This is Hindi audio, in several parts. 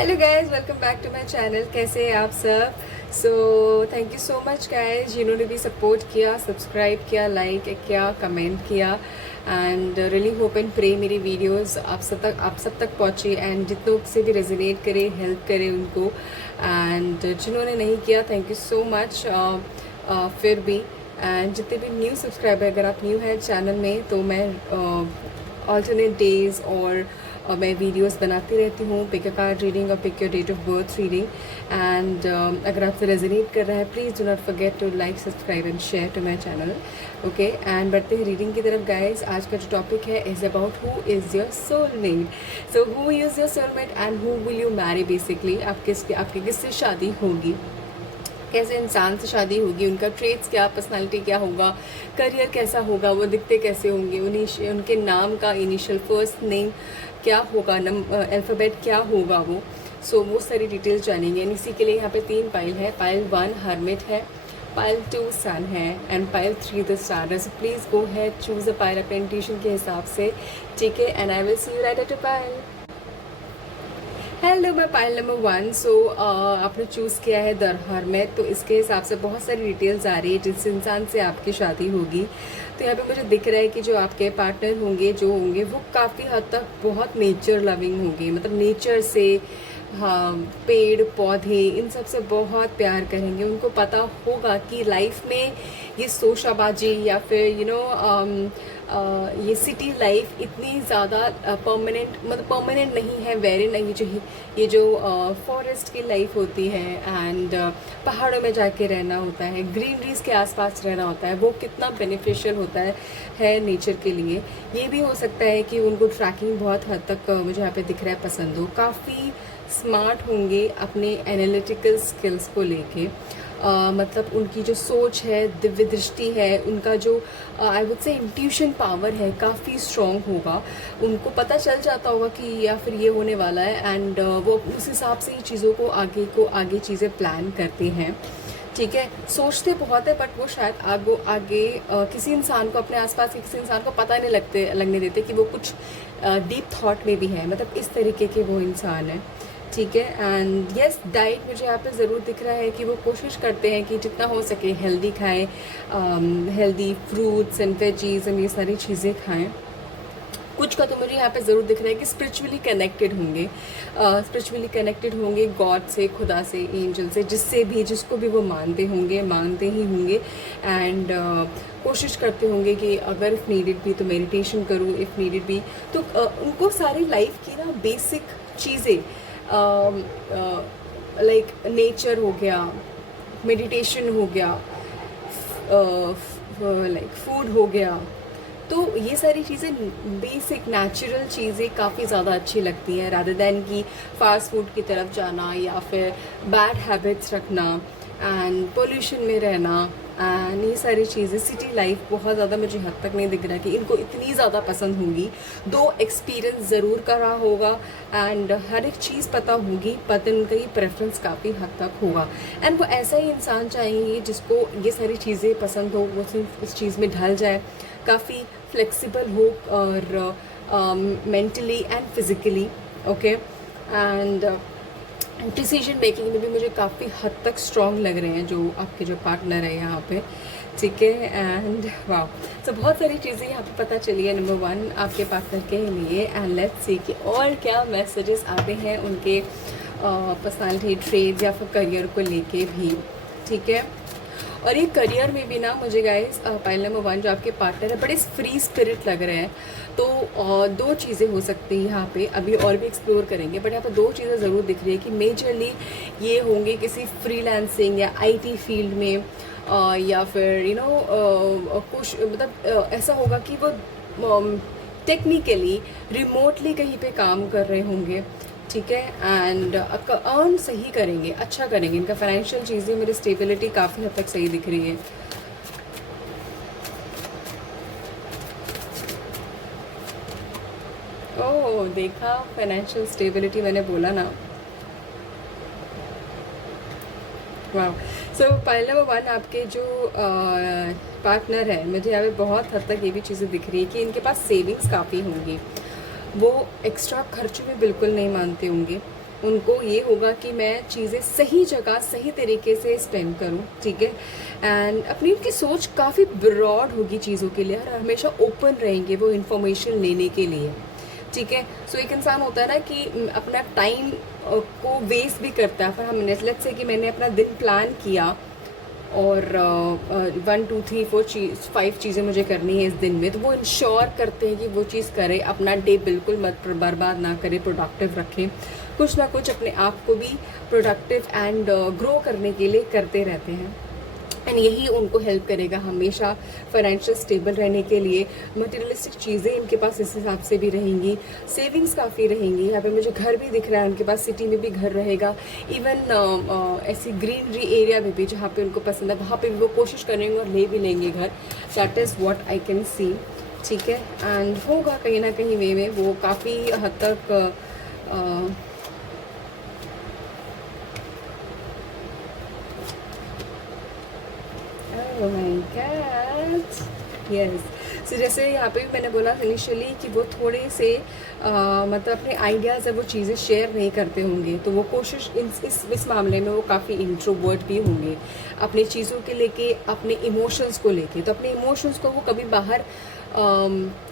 Hello guys, welcome back to my channel. कैसे हैं आप सब? Thank you so much guys जिन्होंने भी सपोर्ट किया, सब्सक्राइब किया, लाइक किया, कमेंट किया। And really hope and pray मेरी वीडियोस आप सब तक पहुँचे एंड जितनों से भी रेजोनेट करे, हेल्प करे उनको। एंड जिन्होंने नहीं किया, थैंक यू सो मच फिर भी। एंड जितने भी न्यू सब्सक्राइबर, अगर आप न्यू हैं चैनल में, तो मैं ऑल्टरनेट डेज और मैं वीडियोस बनाती रहती हूँ, पिक अ कार्ड रीडिंग और pick your date of birth reading. And अगर आपसे रेजोनेट कर रहा है, please do not forget to like, subscribe and share to my channel. Okay, and बढ़ते हैं रीडिंग की तरफ गाइज। आज का जो टॉपिक है is about who is your soulmate. So who is your soulmate and who will you Mary. Basically आपकी किससे शादी होगी, कैसे इंसान से शादी होगी, उनका ट्रेट्स क्या, पर्सनालिटी क्या होगा, करियर कैसा होगा, वो दिखते कैसे होंगे, उनके नाम का इनिशियल फर्स्ट नेम क्या होगा, अल्फ़ाबेट क्या होगा वो। वो सारी डिटेल्स जानेंगे। एंड इसी के लिए यहाँ पे 3 पाइल है। पाइल 1 हर्मिट है, पाइल 2 सन है and pile 3 the star. So please go had choose a pile अपने इंट्यूशन के हिसाब से, ठीक है। And I will see you right at a pile. Hello, मैं पाइल नंबर 1। आपने चूज़ किया है द हर्मिट, तो इसके हिसाब से बहुत सारी डिटेल्स आ रही है जिस इंसान से आपकी शादी होगी। तो यहाँ पे मुझे दिख रहा है कि जो आपके पार्टनर होंगे, जो होंगे, वो काफ़ी हद तक बहुत नेचर लविंग होंगे। मतलब नेचर से, हाँ, पेड़ पौधे इन सब से बहुत प्यार करेंगे। उनको पता होगा कि लाइफ में ये शोशाबाजी या फिर ये सिटी लाइफ इतनी ज़्यादा परमानेंट, मतलब परमानेंट नहीं है, वेरी नहीं। ये जो फॉरेस्ट की लाइफ होती है एंड पहाड़ों में जाके रहना होता है, ग्रीनरीज के आसपास रहना होता है, वो कितना बेनिफिशियल होता है नेचर के लिए। ये भी हो सकता है कि उनको ट्रैकिंग बहुत हद तक मुझे यहाँ पे दिख रहा है पसंद हो। काफ़ी स्मार्ट होंगे अपने एनालिटिकल स्किल्स को लेके। मतलब उनकी जो सोच है, दिव्य दृष्टि है, उनका जो I would say intuition power है, काफ़ी स्ट्रॉन्ग होगा। उनको पता चल जाता होगा कि या फिर ये होने वाला है एंड वो उस हिसाब से ही चीज़ों को आगे चीज़ें प्लान करते हैं, ठीक है। सोचते बहुत है बट वो शायद आगे किसी इंसान को, अपने आसपास के किसी इंसान को पता नहीं लगने देते कि वो कुछ डीप थॉट में भी है। मतलब इस तरीके के वो इंसान है, ठीक है। एंड यस, डाइट मुझे यहाँ पे ज़रूर दिख रहा है कि वो कोशिश करते हैं कि जितना हो सके हेल्दी खाएं, healthy fruits and veggies and ये सारी चीज़ें खाएं। कुछ का तो मुझे यहाँ पे ज़रूर दिख रहा है कि स्पिरिचुअली कनेक्टेड होंगे गॉड से, खुदा से, एंजल से, जिसको भी वो मानते ही होंगे। एंड कोशिश करते होंगे कि अगर इफ़ नीडेड भी तो मेडिटेशन करूँ, इफ़ नीडेड भी तो उनको सारी लाइफ की ना बेसिक चीज़ें, लाइक नेचर हो गया, मेडिटेशन हो गया, लाइक फूड हो गया, तो ये सारी चीज़ें, बेसिक नेचुरल चीज़ें काफ़ी ज़्यादा अच्छी लगती हैं रादर दैन कि फास्ट फूड की तरफ जाना या फिर बैड हैबिट्स रखना एंड पोल्यूशन में रहना एंड ये सारी चीज़ें। सिटी लाइफ बहुत ज़्यादा मुझे हद तक नहीं दिख रहा कि इनको इतनी ज़्यादा पसंद होंगी। दो एक्सपीरियंस ज़रूर करा होगा एंड हर एक चीज़ पता होगी, पर उनका ये प्रेफरेंस काफ़ी हद तक होगा। एंड वो ऐसा ही इंसान चाहेंगे जिसको ये सारी चीज़ें पसंद हो, वो सिर्फ इस चीज़ में ढल जाए, काफ़ी फ्लेक्सिबल हो और mentally and physically, okay. And decision making में भी मुझे काफ़ी हद तक स्ट्रॉन्ग लग रहे हैं जो आपके जो पार्टनर है यहाँ पे, ठीक है। एंड वाओ, तो बहुत सारी चीज़ें यहाँ पे पता चली है नंबर 1 आपके पार्टनर के लिए। एंड लेट्स सी कि और क्या मैसेजेस आते हैं उनके पर्सनालिटी ट्रेड्स या फिर करियर को लेके भी, ठीक है। और ये करियर में भी ना मुझे गाइस पाइल नंबर 1 जो आपके पार्टनर है बड़े फ्री स्पिरिट लग रहे हैं। तो 2 चीज़ें हो सकती हैं यहाँ पे, अभी और भी एक्सप्लोर करेंगे, बट यहाँ पे 2 चीज़ें ज़रूर दिख रही है कि मेजरली ये होंगे किसी फ्रीलांसिंग या आईटी फील्ड में या फिर कुछ, मतलब ऐसा होगा कि वो टेक्निकली रिमोटली कहीं पे काम कर रहे होंगे, ठीक है। एंड आपका अर्न सही करेंगे, अच्छा करेंगे। इनका फाइनेंशियल चीज़ें, मेरी स्टेबिलिटी काफ़ी हद तक सही दिख रही है। ओह, देखा, फाइनेंशियल स्टेबिलिटी मैंने बोला ना। वाह, सो पाइल नंबर 1 आपके जो पार्टनर है, मुझे यहाँ पे बहुत हद तक ये भी चीज़ें दिख रही है कि इनके पास सेविंग्स काफ़ी होंगी। वो एक्स्ट्रा खर्च में बिल्कुल नहीं मानते होंगे। उनको ये होगा कि मैं चीज़ें सही जगह सही तरीके से स्पेंड करूँ, ठीक है। एंड अपनी उनकी सोच काफ़ी ब्रॉड होगी चीज़ों के लिए, और हमेशा ओपन रहेंगे वो इन्फॉर्मेशन लेने के लिए, ठीक है। सो एक इंसान होता है ना कि अपना टाइम को वेस्ट भी करता है। पर हमने लेट्स से कि मैंने अपना दिन प्लान किया और 1 2 3 4 5 चीज़ें मुझे करनी है इस दिन में, तो वो इंश्योर करते हैं कि वो चीज़ करें, अपना डे बिल्कुल मत बर्बाद ना करें, प्रोडक्टिव रखें, कुछ ना कुछ अपने आप को भी प्रोडक्टिव एंड ग्रो करने के लिए करते रहते हैं। एंड यही उनको हेल्प करेगा हमेशा फाइनेंशियल स्टेबल रहने के लिए। मटेरियलिस्टिक चीज़ें इनके पास इस हिसाब से भी रहेंगी, सेविंग्स काफ़ी रहेंगी। यहाँ पे मुझे घर भी दिख रहा है, उनके पास सिटी में भी घर रहेगा, इवन ऐसी ग्रीनरी एरिया में भी जहाँ पे उनको पसंद है वहाँ पे भी वो कोशिश करेंगे और ले भी लेंगे घर। That is what I can see, ठीक है। एंड होगा कहीं ना कहीं वे में वो काफ़ी हद तक Oh my God. Yes. So जैसे यहाँ पे भी मैंने बोला इनिशियली कि वो थोड़े से मतलब अपने आइडियाज़ है वो चीज़ें शेयर नहीं करते होंगे, तो वो कोशिश इस मामले में वो काफ़ी इंट्रोवर्ट भी होंगे अपनी चीज़ों के लेके, अपने इमोशंस को लेके। तो अपने इमोशंस को वो कभी बाहर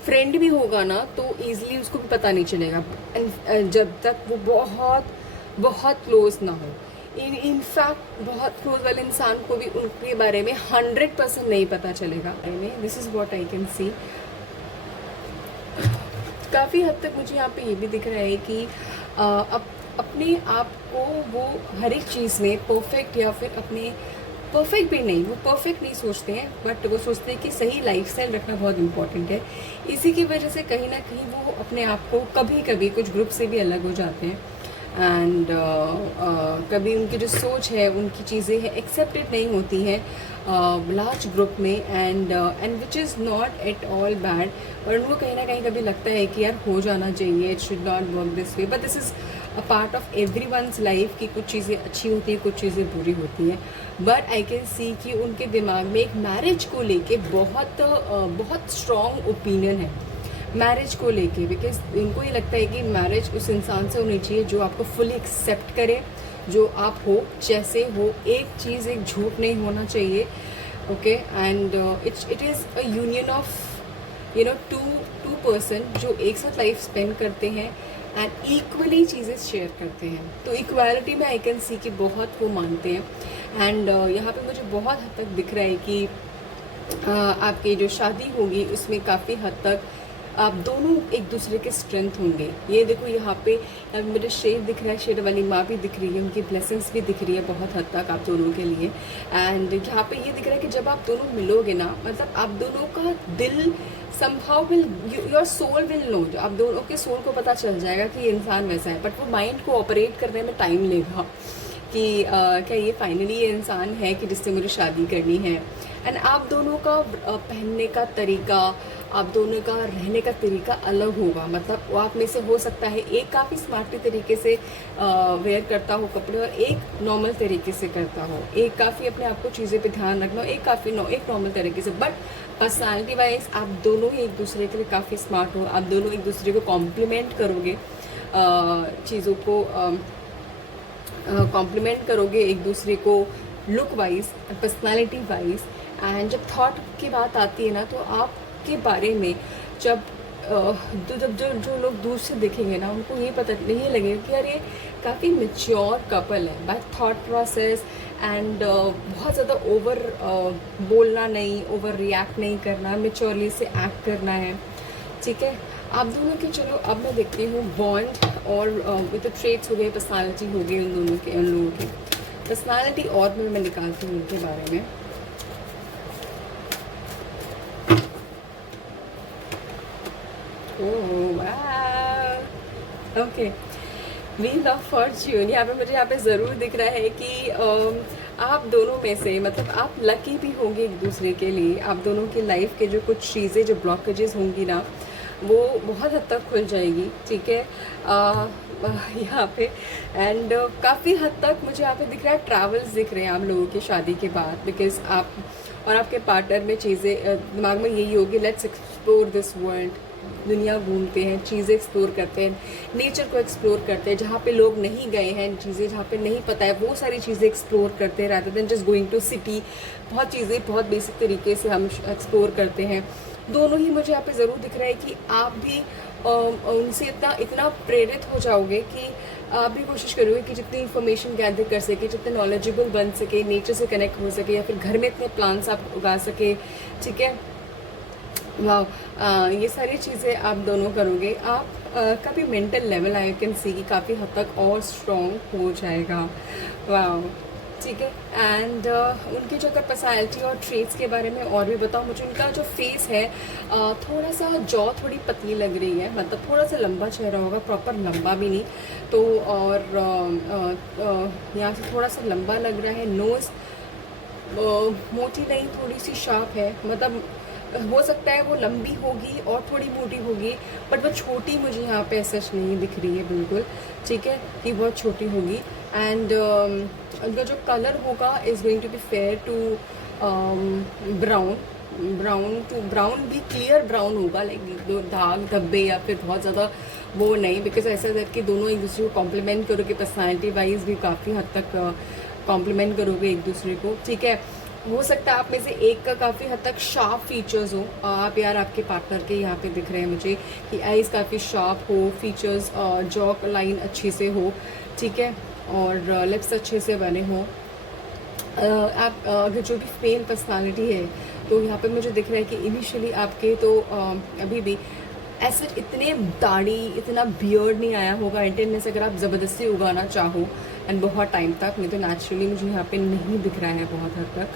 फ्रेंड भी होगा ना तो ईज़िली उसको भी पता नहीं चलेगा जब तक वो बहुत बहुत क्लोज ना हो। इनफैक्ट बहुत क्लोज वाले इंसान को भी उनके बारे में 100% नहीं पता चलेगा। This is what I can सी। काफ़ी हद तक मुझे यहाँ पे ये भी दिख रहा है कि अपने आप को वो हर एक चीज़ में परफेक्ट, या फिर अपने परफेक्ट भी नहीं, वो परफेक्ट नहीं सोचते हैं, बट वो सोचते हैं कि सही लाइफस्टाइल रखना बहुत इंपॉर्टेंट है। इसी की वजह से कहीं ना कहीं वो अपने आप को कभी कभी कुछ ग्रुप से भी अलग हो जाते हैं। एंड कभी उनकी जो सोच है, उनकी चीज़ें हैं एक्सेप्टेड नहीं होती हैं लार्ज ग्रुप में, and which is not at all bad. और उनको कहीं ना कहीं कभी लगता है कि यार हो जाना चाहिए, it should not work this way, but this is a part of every one's life कि कुछ चीज़ें अच्छी होती हैं, कुछ चीज़ें बुरी होती हैं। बट आई कैन सी कि उनके दिमाग में एक मैरिज को लेके बहुत स्ट्रॉन्ग ओपिनियन है मैरिज को लेके, बिकॉज इनको ये लगता है कि मैरिज उस इंसान से होनी चाहिए जो आपको फुली एक्सेप्ट करे, जो आप हो जैसे हो। एक चीज़, एक झूठ नहीं होना चाहिए, okay. And it is a union of two person जो एक साथ लाइफ स्पेंड करते हैं एंड इक्वली चीज़ें शेयर करते हैं। तो इक्वालिटी में आई कैन सी कि बहुत वो मानते हैं। एंड यहाँ पे मुझे बहुत हद तक दिख रहा है कि आपकी जो शादी होगी उसमें काफ़ी हद तक आप दोनों एक दूसरे के स्ट्रेंथ होंगे। ये देखो यहाँ पे मुझे शेर दिख रहा है, शेर वाली माँ भी दिख रही है, उनकी ब्लेसिंग्स भी दिख रही है बहुत हद तक आप दोनों के लिए। एंड यहाँ पे ये दिख रहा है कि जब आप दोनों मिलोगे ना, मतलब आप दोनों का दिल somehow will, your soul will know, आप दोनों के सोल को पता चल जाएगा कि ये इंसान वैसा है। बट वो माइंड को ऑपरेट करने में टाइम लेगा कि क्या ये फाइनली ये इंसान है कि जिससे मुझे शादी करनी है। एंड आप दोनों का पहनने का तरीका, आप दोनों का रहने का तरीका अलग होगा। मतलब वो आप में से हो सकता है एक काफ़ी स्मार्टली तरीके से वेयर करता हो कपड़े, और एक नॉर्मल तरीके से करता हो, एक काफ़ी अपने आप को चीज़ें पे ध्यान रखना हो, एक एक नॉर्मल तरीके से। बट पर्सनालिटी वाइज आप दोनों ही एक दूसरे के लिए काफ़ी स्मार्ट हो, आप दोनों एक दूसरे को कॉम्प्लीमेंट करोगे, चीज़ों को कॉम्प्लीमेंट करोगे एक दूसरे को look wise, personality wise. And जब थॉट की बात आती है ना, तो आपके बारे में जब जो लोग दूर से देखेंगे ना, उनको ये पता नहीं लगेगा कि यार ये काफ़ी मेच्योर कपल है बाय थॉट प्रोसेस। एंड बहुत ज़्यादा ओवर बोलना नहीं, ओवर रिएक्ट नहीं करना, मेच्योरली से एक्ट करना है, ठीक है। आप दोनों के, चलो अब मैं देखती हूँ बॉन्ड और विद ट्रेट्स हो गए, पर्सनालिटी हो गई उन लोगों की पर्सनालिटी, और मैं निकालती हूँ उनके बारे में। ओके, व्हील ऑफ फॉर्च्यून यहाँ पे ज़रूर दिख रहा है कि आप दोनों में से, मतलब आप लकी भी होंगे एक दूसरे के लिए। आप दोनों की लाइफ के जो कुछ चीज़ें, जो ब्लॉकेजेस होंगी ना, वो बहुत हद तक खुल जाएगी, ठीक है। यहाँ पे एंड काफ़ी हद तक मुझे यहाँ पे दिख रहा है ट्रैवल्स दिख रहे हैं आप लोगों की शादी के बाद, बिकॉज आप और आपके पार्टनर में चीज़ें दिमाग में यही होगी, लेट्स एक्सप्लोर दिस वर्ल्ड, दुनिया घूमते हैं, चीज़ें एक्सप्लोर करते हैं, नेचर को एक्सप्लोर करते हैं, जहाँ पे लोग नहीं गए हैं, चीज़ें जहाँ पे नहीं पता है वो सारी चीज़ें एक्सप्लोर करते हैं rather than just going to city. बहुत चीज़ें बहुत बेसिक तरीके से हम एक्सप्लोर करते हैं। दोनों ही मुझे यहाँ पे ज़रूर दिख रहा है कि आप भी उनसे इतना प्रेरित हो जाओगे कि आप भी कोशिश करोगे कि जितनी इन्फॉर्मेशन गैदर कर सके, जितने नॉलेजेबल बन सके, नेचर से कनेक्ट हो सके, या फिर घर में इतने प्लांट्स आप उगा सके। ठीक है, वाह, ये सारी चीज़ें आप दोनों करोगे। आप का भी मेंटल लेवल आई कैन सी कि काफ़ी हद तक और स्ट्रॉन्ग हो जाएगा। वाह, ठीक है। एंड उनकी जो अगर पर्सनैलिटी और ट्रेट्स के बारे में और भी बताओ, मुझे उनका जो फेस है थोड़ा सा जॉ थोड़ी पतली लग रही है, मतलब थोड़ा सा लंबा चेहरा होगा, प्रॉपर लंबा भी नहीं तो, और यहाँ से थोड़ा सा लंबा लग रहा है। नोज़ मोटी नहीं, थोड़ी सी शार्प है, मतलब हो सकता है वो लंबी होगी और थोड़ी मोटी होगी, बट वो छोटी मुझे यहाँ पे सच नहीं दिख रही है बिल्कुल। ठीक है, कि बहुत छोटी होगी। एंड उनका जो कलर होगा is going to be fair to brown भी क्लियर ब्राउन होगा, लाइक दो दाग धब्बे या फिर बहुत ज़्यादा वो नहीं, बिकॉज ऐसा है कि दोनों एक दूसरे को कॉम्प्लीमेंट करोगे, पर्सनैलिटी वाइज भी काफ़ी हद तक कॉम्प्लीमेंट करोगे एक दूसरे को। ठीक है, हो सकता है आप में से एक का काफ़ी हद तक शार्प फीचर्स हो। आप यार आपके पार्टनर के यहाँ पे दिख रहे हैं मुझे कि आईज़ काफ़ी शार्प हो, फीचर्स जॉ लाइन अच्छी से हो। ठीक है, और लिप्स अच्छे से बने हो। आप अगर जो भी फेल पर्सनालिटी है तो यहाँ पे मुझे दिख रहा है कि इनिशियली आपके तो अभी भी ऐसे इतने दाढ़ी इतना बियर्ड नहीं आया होगा इंटेंटनेस, अगर आप ज़बरदस्ती उगाना चाहो एंड बहुत टाइम तक, नहीं तो नेचुरली मुझे यहाँ पे नहीं दिख रहा है बहुत हद तक।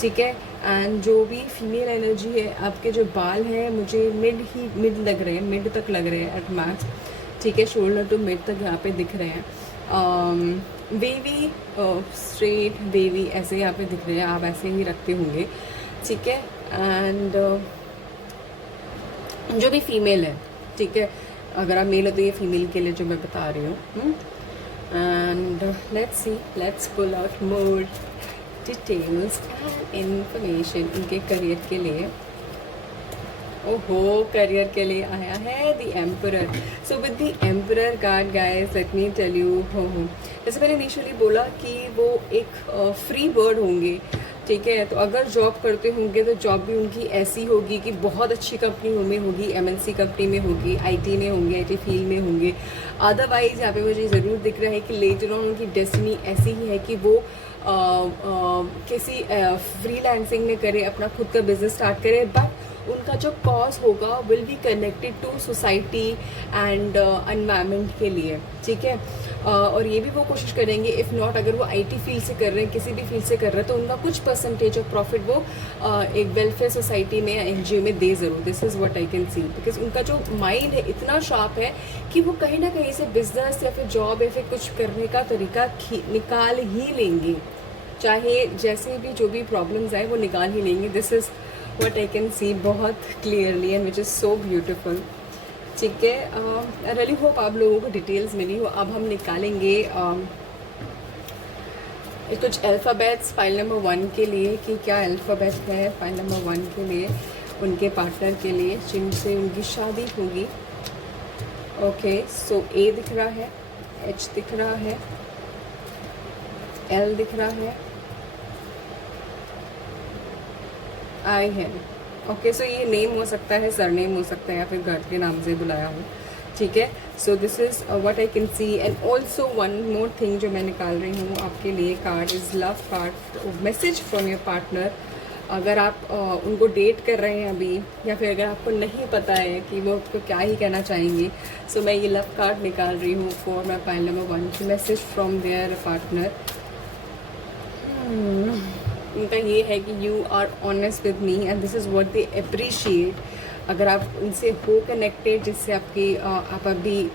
ठीक है, एंड जो भी फीमेल एनर्जी है, आपके जो बाल हैं मुझे मिड लग रहे हैं, मिड तक लग रहे हैं एट मैक्स। ठीक है, शोल्डर टू मिड तक यहाँ पे दिख रहे हैं। वेवी स्ट्रेट वेवी ऐसे यहाँ पे दिख रहे हैं, आप ऐसे ही रखते होंगे। ठीक है, एंड जो भी फीमेल है, ठीक है, अगर आप मेल हो तो ये फीमेल के लिए जो मैं बता रही हूँ। And let's pull out more details and information उनके करियर के लिए। ओहो, करियर के लिए आया है the emperor. So with the emperor card guys, let me tell you, जैसे मैंने इनिशियली बोला कि वो एक फ्री बर्ड होंगे। ठीक है, तो अगर जॉब करते होंगे तो जॉब भी उनकी ऐसी होगी कि बहुत अच्छी कंपनी में होगी, एमएनसी कंपनी में होगी, आईटी में होंगे, आईटी फील्ड में होंगे। अदरवाइज यहाँ पे मुझे ज़रूर दिख रहा है कि लेटर ऑन उनकी डेस्टिनी ऐसी ही है कि वो किसी फ्रीलांसिंग में करे, अपना खुद का बिजनेस स्टार्ट करे, बट उनका जो कॉज होगा will be connected to society and environment के लिए। ठीक है, और ये भी वो कोशिश करेंगे, इफ़ नॉट अगर वो आईटी फील्ड से कर रहे हैं, किसी भी फील्ड से कर रहे हैं, तो उनका कुछ परसेंटेज ऑफ प्रॉफिट वो एक वेलफेयर सोसाइटी में या एनजीओ में दे ज़रूर। This is what I can C, because उनका जो माइंड है इतना शार्प है कि वो कहीं ना कहीं से बिजनेस या फिर जॉब या फिर कुछ करने का तरीका निकाल ही लेंगे, चाहे जैसे भी जो भी प्रॉब्लम्स आए वो निकाल ही लेंगे। This is what I can see बहुत clearly and which is so beautiful. ठीक है, आई रियली होप आप लोगों को डिटेल्स मिली हो। अब हम निकालेंगे कुछ अल्फ़ाबेट्स फाइल नंबर 1 के लिए कि क्या अल्फ़ाबेट है फाइल नंबर 1 के लिए, उनके पार्टनर के लिए जिनसे उनकी शादी होगी। ओके, सो ए दिख रहा है, एच दिख रहा है, एल दिख रहा है, आई है। ओके, सो ये नेम हो सकता है, सरनेम हो सकता है, या फिर घर के नाम से बुलाया हो। ठीक है, सो this is what I can C. And also one more thing जो मैं निकाल रही हूँ आपके लिए card is love card, message from your partner. अगर आप उनको डेट कर रहे हैं अभी, या फिर अगर आपको नहीं पता है कि वो आपको क्या ही कहना चाहेंगे, सो मैं ये लव कार्ड निकाल रही हूँ for my pile number 1, message from their partner. उनका ये है कि you are honest with me and this is what they appreciate. अगर आप उनसे हो कनेक्टेड, जिससे आपकी आप अभी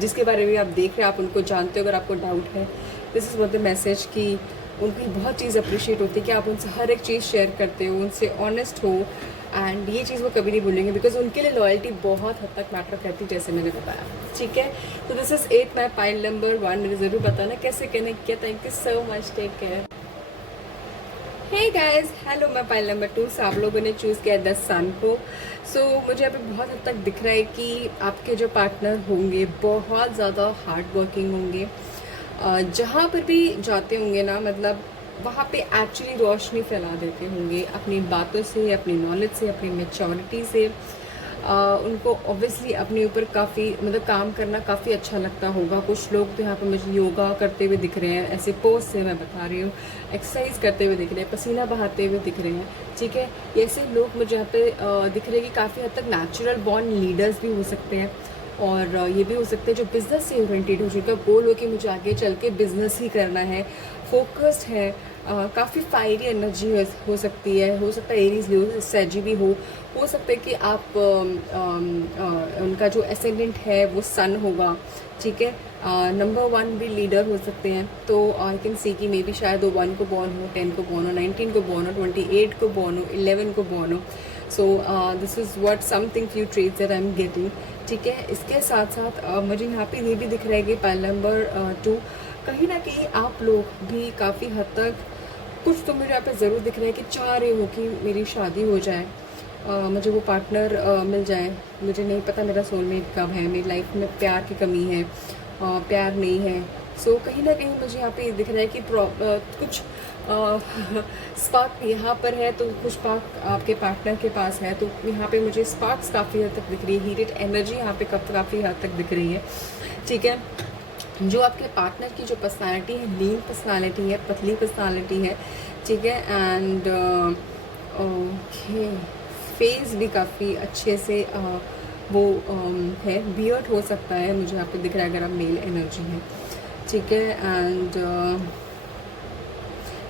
जिसके बारे में आप देख रहे हैं, आप उनको जानते हो, अगर आपको डाउट है, this is what the message कि उनकी बहुत चीज़ अप्रिशिएट होती है कि आप उनसे हर एक चीज़ शेयर करते हो, उनसे ऑनेस्ट हो, एंड ये चीज़ वो कभी नहीं भूलेंगे, बिकॉज उनके लिए लॉयल्टी बहुत हद तक मैटर करती है, जैसे मैंने बताया। ठीक है, तो this is 8 my pile number 1। मुझे ज़रूर बताना कैसे कनेक्ट किया। Thank you so much, take care. Hey guys, hello, मैं पाइल नंबर 2। सो आप लोगों ने चूज़ किया द सन को। सो मुझे अभी बहुत हद तक दिख रहा है कि आपके जो पार्टनर होंगे बहुत ज़्यादा हार्ड वर्किंग होंगे। जहाँ पर भी जाते होंगे ना, मतलब वहाँ पे एक्चुअली रोशनी फैला देते होंगे अपनी बातों से, अपनी नॉलेज से, अपनी मैच्योरिटी से। उनको ऑब्वियसली अपने ऊपर काफ़ी मतलब काम करना काफ़ी अच्छा लगता होगा। कुछ लोग तो यहाँ पर मुझे योगा करते हुए दिख रहे हैं, ऐसे पोज से मैं बता रही हूँ, एक्सरसाइज करते हुए दिख रहे हैं, पसीना बहाते हुए दिख रहे हैं। ठीक है, ऐसे लोग मुझे यहाँ पे दिख रहे हैं कि काफ़ी हद तक नेचुरल बॉर्न लीडर्स भी हो सकते हैं। और ये भी हो सकते हैं जो बिज़नेस से ओरिएंटेड हो, जिनका गोल हो कि मुझे आगे चल के बिज़नेस ही करना है, फोकस्ड है। काफ़ी फायरी एनर्जी हो सकती है। हो सकता है एरीज लियो सैजी भी हो सकता है कि आप उनका जो एसेंडेंट है वो सन होगा। ठीक है, नंबर 1 भी लीडर हो सकते हैं। तो आई कैन सी कि मे बी शायद वो 1 को बॉर्न हो, 10 को बॉर्न हो, 19 को बॉर्न हो, 28 को बॉर्न हो, 11 को बॉर्न हो। So this is what something few traits that I am getting. ठीक है, इसके साथ साथ मुझे यहाँ पे ये भी दिख रहा है कि पाइल नंबर 2 कहीं ना कहीं आप लोग भी काफ़ी हद तक कुछ तो मुझे यहाँ पे ज़रूर दिख रहा है कि चाह रहे हो कि मेरी शादी हो जाए, मुझे वो पार्टनर मिल जाए। मुझे नहीं पता मेरा सोलमेट कब है, मेरी लाइफ में प्यार की कमी है, प्यार नहीं है। सो कहीं ना कहीं मुझे यहाँ पे दिख रहा है कि कुछ स्पार्क यहाँ पर है, तो कुछ स्पार्क आपके पार्टनर के पास है। तो यहाँ पे मुझे स्पार्क्स काफ़ी हद तक दिख रही है, हीटेड एनर्जी यहाँ पे काफ़ी हद तक दिख रही है। ठीक है, जो आपके पार्टनर की जो पर्सनालिटी है, लीन पर्सनालिटी है, पतली पर्सनालिटी है। ठीक है, एंड ओके, फेस भी काफ़ी अच्छे से वो है, बियर्ड हो सकता है मुझे यहाँ पे दिख रहा है अगर आप मेल एनर्जी है। ठीक है, एंड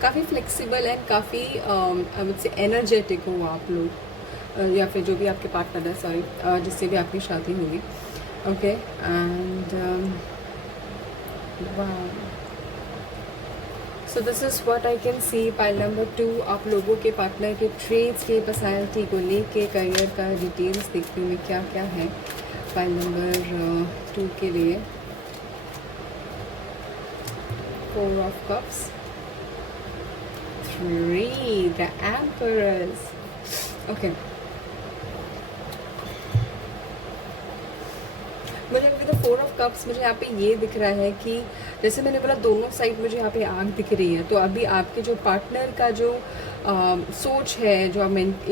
काफ़ी फ्लेक्सिबल एंड काफ़ी आई वुड से एनर्जेटिक हो आप लोग, या फिर जो भी आपके पार्टनर है, सॉरी, जिससे भी आपकी शादी होगी। Okay, and so this is what I can see. Pile number 2 आप लोगों के पार्टनर के ट्रेड्स के पर्सनैलिटी को लेके करियर का डिटेल्स देखते हुए क्या क्या है पाइल नंबर 2 के लिए। 4 of cups, 3 the emperors. Okay, मुझे अभी तो 4 ऑफ कप्स मुझे यहाँ पे ये दिख रहा है कि जैसे मैंने बोला दोनों साइड मुझे यहाँ पे आग दिख रही है। तो अभी आपके जो पार्टनर का जो सोच है, जो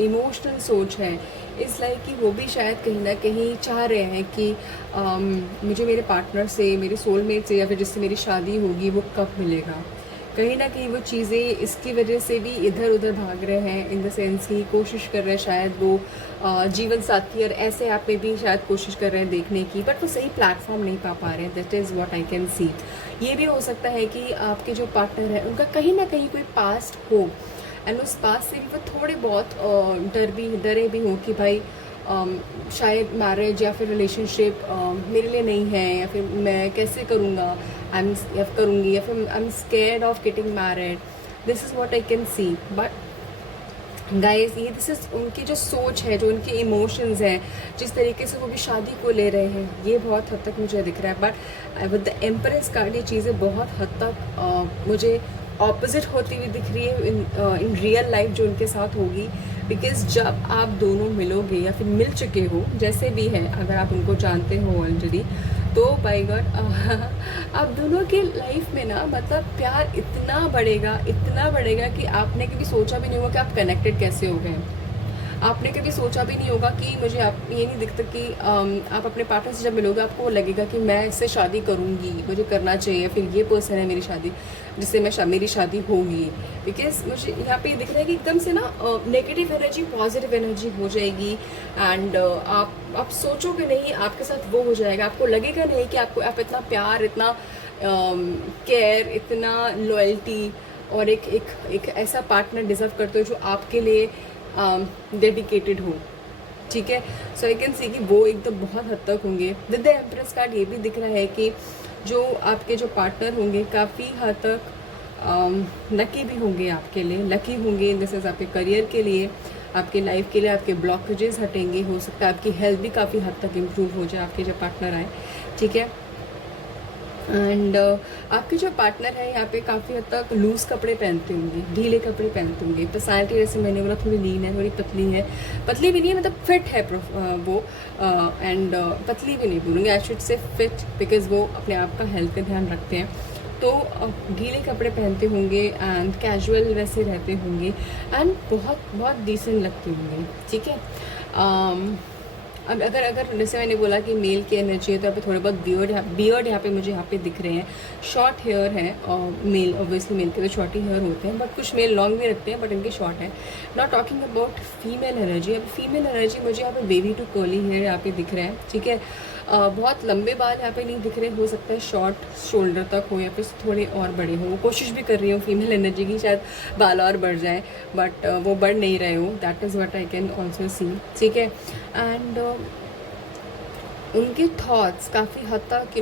इमोशनल सोच है, इस लाइक कि वो भी शायद कहीं ना कहीं चाह रहे हैं कि मुझे मेरे पार्टनर से, मेरे सोलमेट से, या फिर जिससे मेरी शादी होगी वो कब मिलेगा। कहीं ना कहीं वो चीज़ें इसकी वजह से भी इधर उधर भाग रहे हैं, इन द सेंस की कोशिश कर रहे हैं शायद वो जीवन साथी और ऐसे ऐप में भी शायद कोशिश कर रहे हैं देखने की, बट वो सही प्लेटफॉर्म नहीं पा पा रहे हैं। That is what I can सी। ये भी हो सकता है कि आपके जो पार्टनर है उनका कहीं ना कहीं कोई पास्ट हो, एंड उस पास्ट से भी वो थोड़े बहुत डरे भी हों कि भाई शायद मैरिज या फिर रिलेशनशिप मेरे लिए नहीं है, या फिर मैं कैसे करूँगा, या करूँगी, या फिर I am scared of getting married. This is what I can C. But guys, ये दिस इज़ उनकी जो सोच है, जो उनके इमोशंस हैं, जिस तरीके से वो भी शादी को ले रहे हैं, ये बहुत हद तक मुझे दिख रहा है। But with the empress card ये चीज़ें बहुत हद तक मुझे ऑपोजिट होती हुई दिख रही है इन रियल लाइफ जो उनके साथ होगी। बिकॉज जब आप दोनों मिलोगे या फिर मिल चुके हो, जैसे भी है, अगर आप उनको जानते हो ऑलरेडी, तो बाय गॉड आप दोनों के लाइफ में ना मतलब प्यार इतना बढ़ेगा कि आपने कभी सोचा भी नहीं होगा कि आप कनेक्टेड कैसे हो गए। आपने कभी सोचा भी नहीं होगा कि मुझे आप ये नहीं दिखता कि आप अपने पार्टनर से जब मिलोगे आपको वो लगेगा कि मैं इससे शादी करूँगी, मुझे करना चाहिए, फिर ये पर्सन है मेरी शादी जिससे मेरी शादी होगी। बिकॉज मुझे यहाँ पे दिख रहा है कि एकदम से ना नेगेटिव एनर्जी पॉजिटिव एनर्जी हो जाएगी, एंड आप सोचोगे नहीं, आपके साथ वो हो जाएगा। आपको लगेगा नहीं कि आप इतना प्यार, इतना केयर, इतना लॉयल्टी और एक ऐसा पार्टनर डिजर्व करते हो जो आपके लिए डेडिकेटेड हो। ठीक है, सो आई कैन सी कि वो एकदम बहुत हद तक होंगे। विद द एम्प्रेस कार्ड ये भी दिख रहा है कि जो आपके जो पार्टनर होंगे काफ़ी हद तक लकी भी होंगे आपके लिए, लकी होंगे इन द सेंस आपके करियर के लिए, आपके लाइफ के लिए। आपके ब्लॉकेजेस हटेंगे, हो सकता है आपकी हेल्थ भी काफ़ी हद तक इम्प्रूव हो जाए आपके जब पार्टनर आए। ठीक है, एंड आपके जो पार्टनर है यहाँ पे काफ़ी हद तक लूज़ कपड़े पहनते होंगे, ढीले कपड़े पहनते होंगे। पर्सनैलिटी जैसे मैंने बोला थोड़ी लीन है, थोड़ी पतली है, पतली भी नहीं है मतलब फिट है वो एंड पतली भी नहीं बोलूँगी, I should say fit, because वो अपने आप का हेल्थ का ध्यान रखते हैं। तो ढीले कपड़े पहनते होंगे एंड कैजुअल वैसे रहते होंगे एंड बहुत बहुत डिसेंट लगते होंगे, ठीक है। अब अगर अगर जैसे मैंने बोला कि मेल की एनर्जी है, तो यहाँ पे थोड़े बहुत बियर्ड यहाँ पे मुझे यहाँ पे दिख रहे हैं। शॉर्ट हेयर है और मेल ऑब्वियसली मेल के तो शॉर्ट ही हेयर होते हैं, बट कुछ मेल लॉन्ग भी रखते हैं, बट इनके शॉर्ट है। Not talking about female energy, अब फीमेल एनर्जी मुझे यहाँ पे बेबी टू कर्ली हेयर यहाँ पे दिख रहे हैं, ठीक है। बहुत लंबे बाल यहाँ पे नहीं दिख रहे, हो सकता है शॉर्ट शोल्डर तक हो या फिर थोड़े और बड़े हो। वो कोशिश भी कर रही हूँ फीमेल एनर्जी की, शायद बाल और बढ़ जाए, बट वो बढ़ नहीं रहे हो। That is what I can also see, ठीक है। एंड उनके थॉट्स काफ़ी हद तक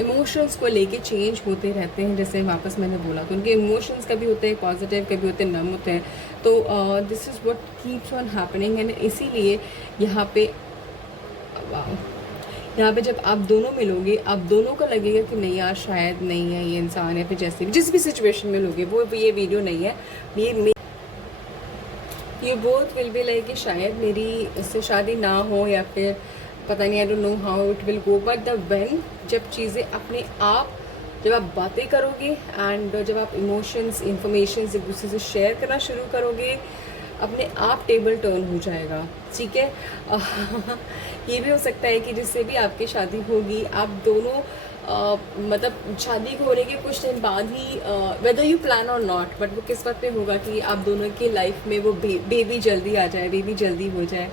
इमोशंस को लेके चेंज होते रहते हैं। जैसे वापस मैंने बोला, तो उनके इमोशंस कभी होते हैं पॉजिटिव, कभी होते हैं नम होते हैं। तो this is what keeps on happening, and इसीलिए यहाँ पे यहाँ पे जब आप दोनों मिलोगे, आप दोनों को लगेगा कि नहीं यार शायद नहीं है ये इंसान, या फिर जैसे भी जिस भी सिचुएशन में लोगे, वो ये वीडियो नहीं है, ये बोथ विल बी लाइक कि शायद मेरी इससे शादी ना हो, या फिर पता नहीं, I don't know how it will go, but the when जब चीज़ें अपने आप, जब आप बातें करोगे एंड जब आप इमोशंस इन्फॉर्मेशन एक दूसरे से शेयर करना शुरू करोगे, अपने आप टेबल टर्न हो जाएगा, ठीक है। ये भी हो सकता है कि जिससे भी आपकी शादी होगी, आप दोनों मतलब शादी को होने के कुछ टाइम बाद ही, वेदर यू प्लान और नॉट, बट वो किस्मत में होगा कि आप दोनों की लाइफ में वो बेबी जल्दी आ जाए, बेबी जल्दी हो जाए,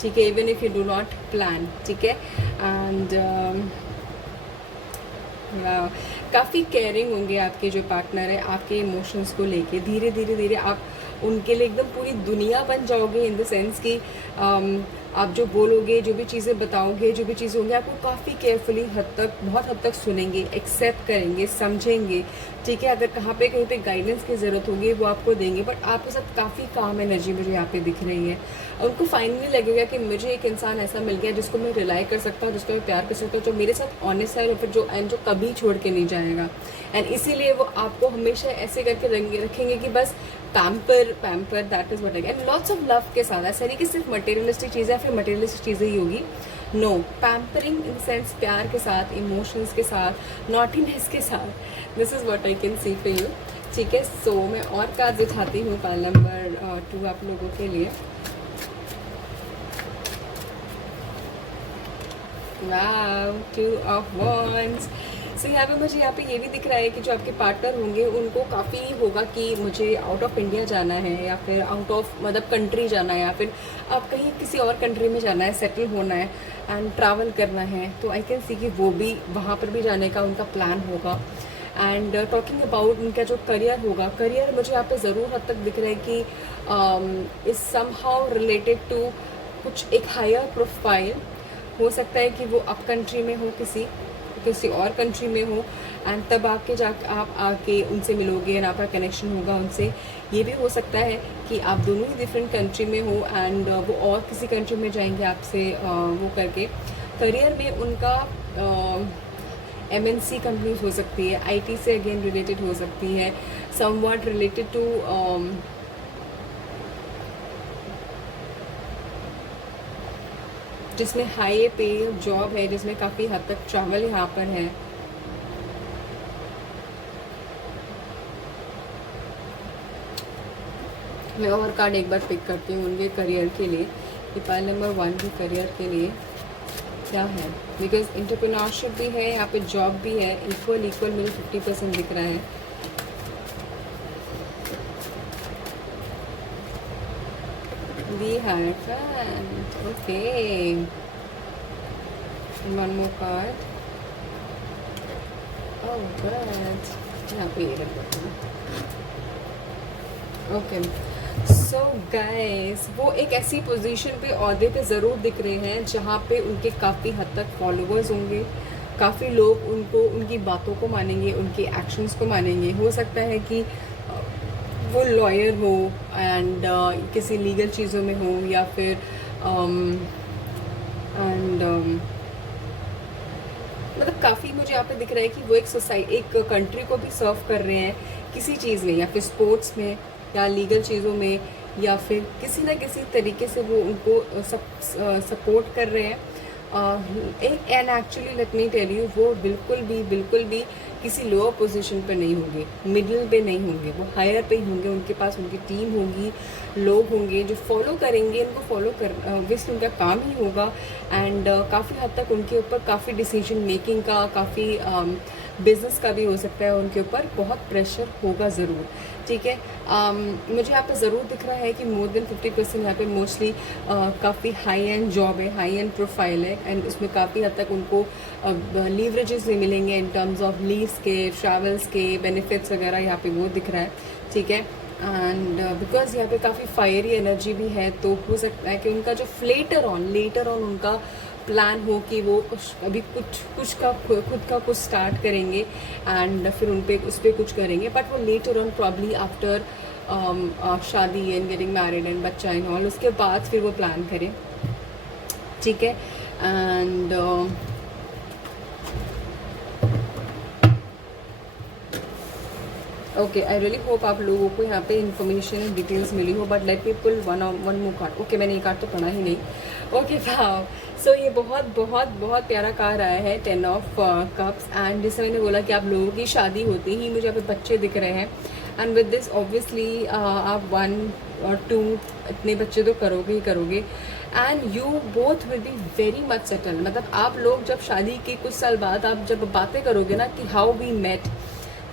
ठीक है, even if you do not plan, ठीक है। एंड काफ़ी केयरिंग होंगे आपके जो पार्टनर है, आपके इमोशंस को लेके। धीरे धीरे धीरे आप उनके लिए एकदम पूरी दुनिया बन जाओगे, इन द सेंस कि आप जो बोलोगे, जो भी चीज़ें बताओगे, जो भी चीज़ें होंगी, आपको काफ़ी केयरफुली बहुत हद तक सुनेंगे, एक्सेप्ट करेंगे, समझेंगे, ठीक है। अगर कहीं पे गाइडेंस की ज़रूरत होगी, वो आपको देंगे, बट आपके साथ काफ़ी काम एनर्जी मुझे यहाँ पे दिख रही है। उनको फाइनली लगेगा कि मुझे एक इंसान ऐसा मिल गया जिसको मैं रिलाई कर सकता हूँ, जिसको मैं प्यार कर सकता हूँ, जो मेरे साथ ऑनेस्ट है, फिर जो कभी छोड़ के नहीं जाएगा। एंड इसीलिए वो आपको हमेशा ऐसे करके रखेंगे कि बस pamper that is what I and lots of love के साथ। ऐसा नहीं कि सिर्फ मटेरियलिस्टिक चीज़ें या फिर मटेरियलिस्टिक चीज़ें ही होगी, नो, पैम्परिंग इन सेंस प्यार के साथ, इमोशंस के साथ, नॉटीनेस के साथ। This is what I can C for you, ठीक है। सो मैं और कार्ड दिखाती हूँ कार्ड नंबर 2 आप लोगों के लिए। Wow, 2 of wands. सो यहाँ पे मुझे ये भी दिख रहा है कि जो आपके पार्टनर होंगे उनको काफ़ी होगा कि मुझे आउट ऑफ इंडिया जाना है, या फिर आउट ऑफ मतलब कंट्री जाना है, या फिर आप कहीं किसी और कंट्री में जाना है, सेटल होना है एंड ट्रैवल करना है। तो आई कैन सी कि वो भी वहाँ पर भी जाने का उनका प्लान होगा। एंड टॉकिंग अबाउट उनका जो करियर होगा, करियर मुझे यहाँ पे ज़रूर हद तक दिख रहा है कि इज़ समहाउ रिलेटेड टू कुछ एक हायर प्रोफाइल। हो सकता है कि वो अप कंट्री में हो, किसी और कंट्री में हो, एंड तब आप आके उनसे मिलोगे एंड आपका कनेक्शन होगा उनसे। ये भी हो सकता है कि आप दोनों ही डिफरेंट कंट्री में हो एंड वो और किसी कंट्री में जाएंगे आपसे वो करके। करियर में उनका MNC कंपनीज हो सकती है, IT से अगेन रिलेटेड हो सकती है, समवॉट रिलेटेड टू जिसमें हाई पे जॉब है, जिसमें काफ़ी हद तक ट्रैवल यहाँ पर है। मैं और कार्ड एक बार पिक करती हूँ उनके करियर के लिए, कि पाइल नंबर 1 के करियर के लिए क्या है, बिकॉज एंटरप्रेन्योरशिप भी है यहाँ पे, जॉब भी है, इक्वल मुझे 50% दिख रहा है। The Hierophant, okay. One more card. Oh, good. यहाँ पे ये रखते हैं। ओके, सो गाइस, वो एक ऐसी पोजीशन पे, ओहदे पे ज़रूर दिख रहे हैं जहाँ पे उनके काफ़ी हद तक फॉलोअर्स होंगे, काफ़ी लोग उनकी बातों को मानेंगे, उनके एक्शंस को मानेंगे। हो सकता है कि वो लॉयर हो एंड किसी लीगल चीज़ों में हो, या फिर मतलब काफ़ी मुझे यहाँ पे दिख रहा है कि वो एक कंट्री को भी सर्व कर रहे हैं किसी चीज़ में, या फिर स्पोर्ट्स में, या लीगल चीज़ों में, या फिर किसी ना किसी तरीके से वो उनको सपोर्ट कर रहे हैं। एक and actually let me tell you, वो बिल्कुल भी किसी लोअर पोजीशन पे नहीं होंगे, मिडिल पे नहीं होंगे, वो हायर पे ही होंगे। उनके पास उनकी टीम होगी, लोग होंगे जो फॉलो करेंगे, इनको फॉलो कर ऑब्वियसली उनका काम ही होगा। एंड काफ़ी हद तक उनके ऊपर काफ़ी डिसीजन मेकिंग का, काफ़ी बिजनेस का भी हो सकता है, उनके ऊपर बहुत प्रेशर होगा ज़रूर। ठीक है, मुझे यहाँ पे ज़रूर दिख रहा है कि मोर देन 50% यहाँ पे मोस्टली काफ़ी हाई एंड जॉब है, हाई एंड प्रोफाइल है, एंड उसमें काफ़ी हद तक उनको लीवरेजेस भी मिलेंगे इन टर्म्स ऑफ लीव्स के, ट्रैवल्स के, बेनिफिट्स वगैरह यहाँ पे वो दिख रहा है। ठीक है, एंड बिकॉज यहाँ पे काफ़ी फायरी एनर्जी भी है, तो हो सकता है कि उनका जो लेटर ऑन उनका प्लान हो कि वो अभी कुछ का खुद का कुछ स्टार्ट करेंगे, एंड फिर उस पर कुछ करेंगे, बट वो लेटर ऑन प्रॉब्ली आफ्टर शादी एंड गेटिंग मैरिड एंड बच्चा एंड ऑल, उसके बाद फिर वो प्लान करें। ठीक है, and okay, I really hope आप लोगों को यहाँ पे इन्फॉर्मेशन डिटेल्स मिली हो, but let me pull one more card. Okay, मैंने ये कार्ड तो पढ़ा ही नहीं। ओके वाओ, सो ये बहुत प्यारा कार्ड आया है, 10 ऑफ कप्स, एंड जैसे मैंने बोला कि आप लोगों की शादी होती ही मुझे यहाँ पे बच्चे दिख रहे हैं, एंड विद दिस ऑब्वियसली आप 1 और 2 इतने बच्चे तो करोगे, and you both will be very much settle. मतलब आप लोग जब शादी के कुछ साल बाद आप जब बातें करोगे ना कि हाउ वी मेट,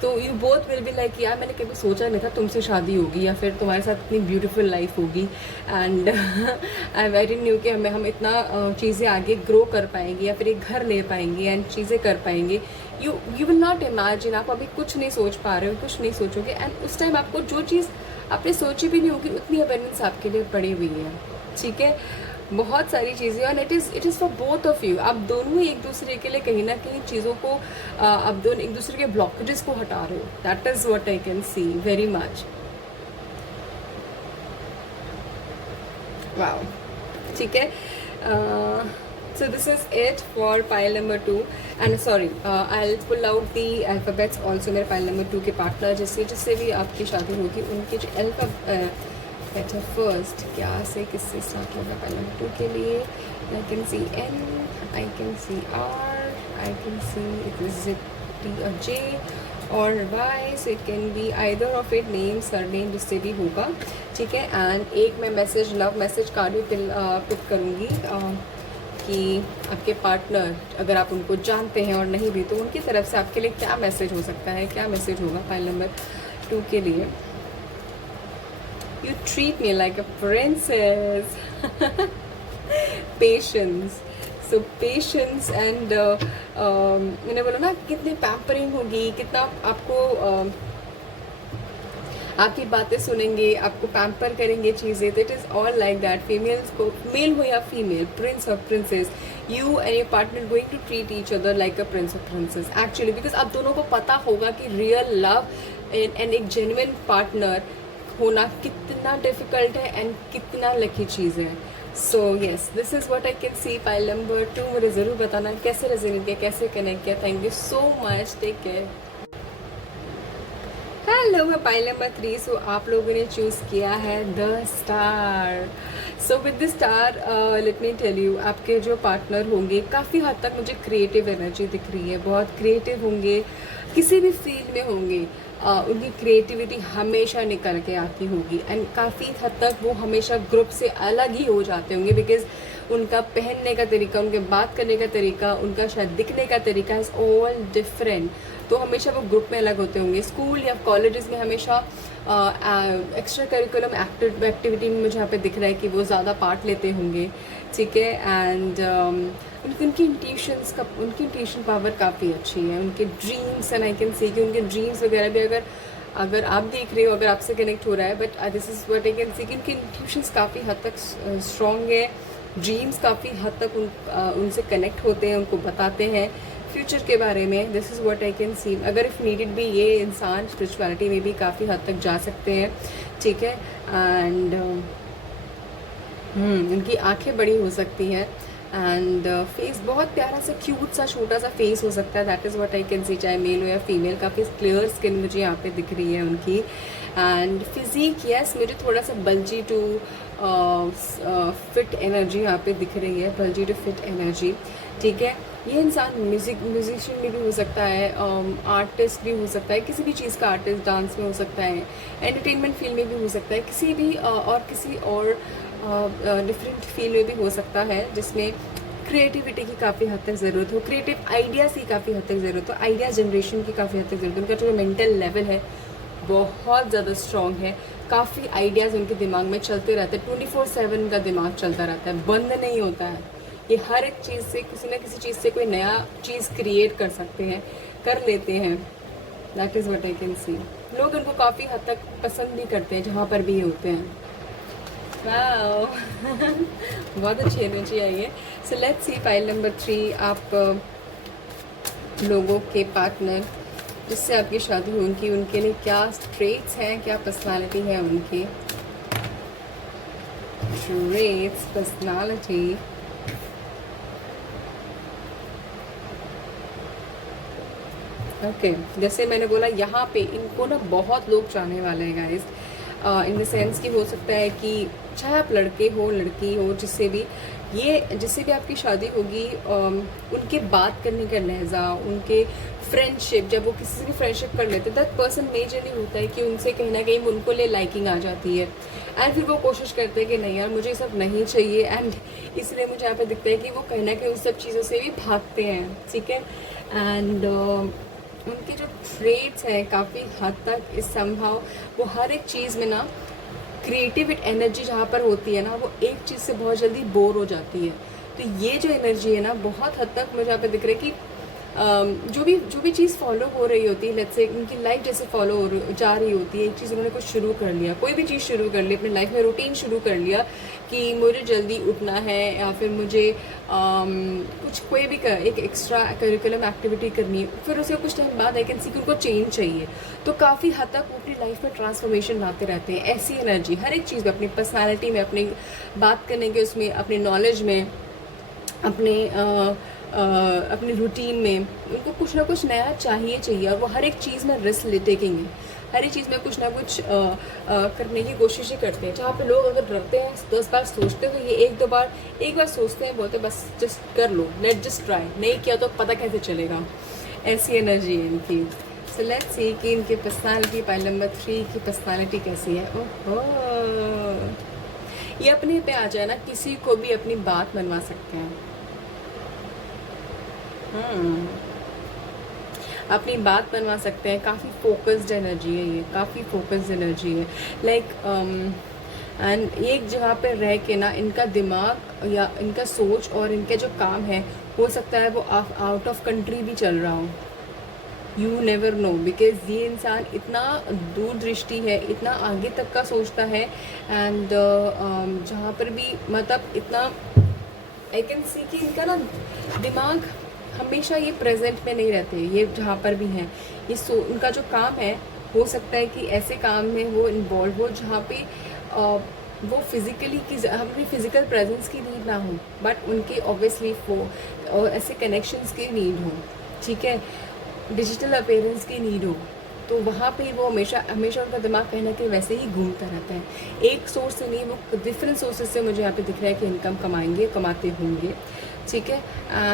तो you both will be like यार मैंने कभी सोचा नहीं था तुमसे शादी होगी, या फिर तुम्हारे साथ इतनी ब्यूटीफुल लाइफ होगी, एंड आई वेरी न्यू कि हम इतना चीज़ें आगे ग्रो कर पाएंगे, या फिर एक घर ले पाएंगे एंड चीज़ें कर पाएंगे। यू विल नॉट इमेजिन, आप अभी कुछ नहीं सोच पा रहे हो, कुछ नहीं सोचोगे, एंड उस टाइम आपको जो चीज़ आपने सोची भी नहीं होगी उतनी अवेयरनेस आपके लिए पड़ी हुई है। ठीक है, बहुत सारी चीज़ें, और it is for both of you. आप दोनों ही एक दूसरे के लिए कहीं ना कहीं चीज़ों को आप दोनों एक दूसरे के ब्लॉकेजेस को हटा रहे हो। That is what I can C very much. Wow, ठीक है, so this is it for pile number 2, and sorry I'll pull out the alphabets also। मेरे pile number 2 के पार्टनर जिससे भी आपकी शादी होगी उनके जो बेटर फर्स्ट क्या से किससे स्टार्ट होगा pile number 2 के लिए। I can see N, I can see R, I can see it is T or J or Y, so it can be either of it, name, surname, जिससे भी होगा। ठीक है, एंड एक मैं मैसेज, लव मैसेज कार्ड भी पिक करूँगी कि आपके पार्टनर, अगर आप उनको जानते हैं और नहीं भी, तो उनकी तरफ से आपके लिए क्या मैसेज हो सकता है, क्या मैसेज होगा फाइल नंबर 2 के लिए। You treat me like a princess, patience, so patience and मैंने बोला ना कितनी पैम्परिंग होगी, कितना आपको आपकी बातें सुनेंगे, आपको पैम्पर करेंगे चीज़ें, तो it is all like that. Females को, मेल हो या फीमेल, प्रिंस और princess, you and your partner going to treat each other like a prince और प्रिंसेस एक्चुअली, बिकॉज आप दोनों को पता होगा कि रियल लव एंड एक जेन्युइन पार्टनर होना कितना डिफिकल्ट है एंड कितना लकी चीज़ है। So yes, this is what I can see pile number 2। मुझे ज़रूर बताना कैसे रेजोनेट किया, कैसे कनेक्ट किया। Thank you so much, take care. Hello, मैं पाइल नंबर 3। सो आप लोगों ने चूज़ किया है the star. So with the star let me tell you, आपके जो पार्टनर होंगे काफ़ी हद तक मुझे क्रिएटिव एनर्जी दिख रही है, बहुत क्रिएटिव होंगे, किसी भी फील्ड में होंगे, उनकी क्रिएटिविटी हमेशा निकल के आती होगी, एंड काफ़ी हद तक वो हमेशा ग्रुप से अलग ही हो जाते होंगे, बिकॉज उनका पहनने का तरीका, उनके बात करने का तरीका, उनका शायद दिखने का तरीका इज़ ऑल डिफरेंट, तो हमेशा वो ग्रुप में अलग होते होंगे। स्कूल या कॉलेजेस में हमेशा एक्स्ट्रा करिकुलम एक्टिविटी में मुझे यहाँ पे दिख रहा है कि वो ज़्यादा पार्ट लेते होंगे। ठीक है, एंड उनकी इंट्यूशन पावर काफ़ी अच्छी है, उनके ड्रीम्स, एंड आई कैन सी कि उनके ड्रीम्स वगैरह भी अगर आप देख रहे हो, अगर आपसे कनेक्ट हो रहा है, but this is what I can सी कि उनके इंट्यूशंस काफ़ी हद तक स्ट्रॉन्ग है, ड्रीम्स काफ़ी हद तक उनसे कनेक्ट होते हैं, उनको बताते हैं फ्यूचर के बारे में। This is what I can सी। अगर इफ़ नीडेड भी ये इंसान स्पिरिचुअलिटी में भी काफ़ी हद तक जा सकते हैं। ठीक है, एंड उनकी आंखें बड़ी हो सकती हैं, एंड फेस बहुत प्यारा सा क्यूट सा छोटा सा फेस हो सकता है, that is what I can सी, चाहे मेल हो या फीमेल। काफ़ी क्लियर स्किन मुझे यहाँ पे दिख रही है उनकी। एंड फिजिक, यस, मुझे थोड़ा सा बल्जी टू फिट एनर्जी यहाँ पे दिख रही है, बल्जी टू फिट एनर्जी, ठीक है। ये इंसान म्यूजिशियन भी हो सकता है, आर्टिस्ट भी हो सकता है, किसी भी चीज़ का आर्टिस्ट, डांस में हो सकता है, एंटरटेनमेंट फील्ड में भी हो सकता है, किसी भी और किसी और डिफरेंट फील्ड में भी हो सकता है, जिसमें क्रिएटिविटी की काफ़ी हद तक ज़रूरत हो, क्रिएटिव आइडियाज़ की काफ़ी हद तक ज़रूरत हो, आइडिया जनरेशन की काफ़ी हद तक ज़रूरत हो। उनका जो मेंटल लेवल है बहुत ज़्यादा स्ट्रॉन्ग है, काफ़ी आइडियाज़ उनके दिमाग में चलते रहते हैं, 24/7 का दिमाग चलता रहता है, बंद नहीं होता है। ये हर एक चीज़ से, किसी ना किसी चीज़ से कोई नया चीज़ क्रिएट कर सकते हैं, कर लेते हैं। That is what I can सी। लोग उनको काफ़ी हद तक पसंद भी करते हैं जहाँ पर भी ये होते हैं। वाओ बहुत अच्छी एनर्जी आई है। So let's see file number 3, आप लोगों के पार्टनर जिससे आपकी शादी होगी, उनके लिए क्या ट्रेट्स हैं, क्या पर्सनालिटी है उनकी, ट्रेट्स, पर्सनालिटी। ओके, जैसे मैंने बोला यहाँ पे इनको ना बहुत लोग चाहने वाले हैं गाइस, इन द सेंस कि हो सकता है कि चाहे आप लड़के हो लड़की हो, जिससे भी आपकी शादी होगी, उनके बात करने का लहजा, उनके फ्रेंडशिप, जब वो किसी से भी फ्रेंडशिप कर लेते हैं, दैट पर्सन मेजरली होता है कि उनसे कहीं ना कहीं उनको ले लाइकिंग आ जाती है, एंड फिर वो कोशिश करते हैं कि नहीं यार मुझे ये सब नहीं चाहिए, एंड इसलिए मुझे यहाँ पे दिखता है कि वो कहीं ना कहीं उन सब चीज़ों से भी भागते हैं, ठीक है। एंड उनके जो ट्रेड्स हैं काफ़ी हद तक इस संभव, वो हर एक चीज़ में ना क्रिएटिव एनर्जी जहाँ पर होती है ना, वो एक चीज़ से बहुत जल्दी बोर हो जाती है। तो ये जो एनर्जी है ना, बहुत हद तक मुझे यहाँ पे दिख रहा है कि जो भी चीज़ फॉलो हो रही होती है, लेट्स से उनकी लाइफ जैसे फॉलो जा रही होती है, एक चीज़ उन्होंने कुछ शुरू कर लिया, कोई भी चीज़ शुरू कर ली अपनी लाइफ में, रूटीन शुरू कर लिया कि मुझे जल्दी उठना है, या फिर मुझे कुछ कोई भी एक एक्स्ट्रा करिकुलम एक्टिविटी करनी है, फिर उसके कुछ टाइम बाद आई कैन सी कि उनको चेंज चाहिए, तो काफ़ी हद तक वो अपनी लाइफ में ट्रांसफॉर्मेशन लाते रहते हैं। ऐसी एनर्जी हर एक चीज़ में, अपनी पर्सनैलिटी में, अपनी बात करने के उसमें, अपनी नॉलेज में, अपनी रूटीन में, उनको कुछ ना कुछ नया चाहिए, और वो हर एक चीज़ में रिस्क टेकिंग है, हर एक चीज़ में कुछ ना कुछ करने की कोशिश ही करते हैं। जहाँ पे लोग अगर डरते हैं 10 बार सोचते हैं, तो ये एक बार सोचते हैं, बोलते बस जस्ट कर लो, लेट जस्ट ट्राई, नहीं किया तो पता कैसे चलेगा। ऐसी एनर्जी है इनकी। सो लेट्स सी कि इनकी पर्सनालिटी, फाइल नंबर 3 की पर्सनालिटी कैसी है। ओहो, ये अपने पे आ जाए ना, किसी को भी अपनी बात मनवा सकते हैं। अपनी बात बनवा सकते हैं। काफ़ी फोकस्ड एनर्जी है ये, काफ़ी फोकस्ड एनर्जी है। लाइक एंड एक जगह पर रह के ना, इनका दिमाग या इनका सोच और इनके जो काम है, हो सकता है वो आउट ऑफ कंट्री भी चल रहा हो, यू नेवर नो, बिकॉज ये इंसान इतना दूरदृष्टि है, इतना आगे तक का सोचता है, एंड जहाँ पर भी मतलब इतना आई कैन सी कि इनका ना दिमाग हमेशा ये प्रेजेंट में नहीं रहते, ये जहाँ पर भी हैं, ये उनका जो काम है, हो सकता है कि ऐसे काम में वो इन्वॉल्व हो जहाँ पे वो फिज़िकली की अपनी फिज़िकल प्रेजेंस की नीड ना हो, बट उनके ऑब्वियसली वो ऐसे कनेक्शंस की नीड हो, ठीक है, डिजिटल अपीयरेंस की नीड हो, तो वहाँ पे वो हमेशा उनका दिमाग कहीं ना कहीं वैसे ही घूमता रहता है। एक सोर्स से नहीं, वो डिफरेंट सोर्सेज से मुझे यहाँ पे दिख रहा है कि इनकम कमाते होंगे, ठीक है।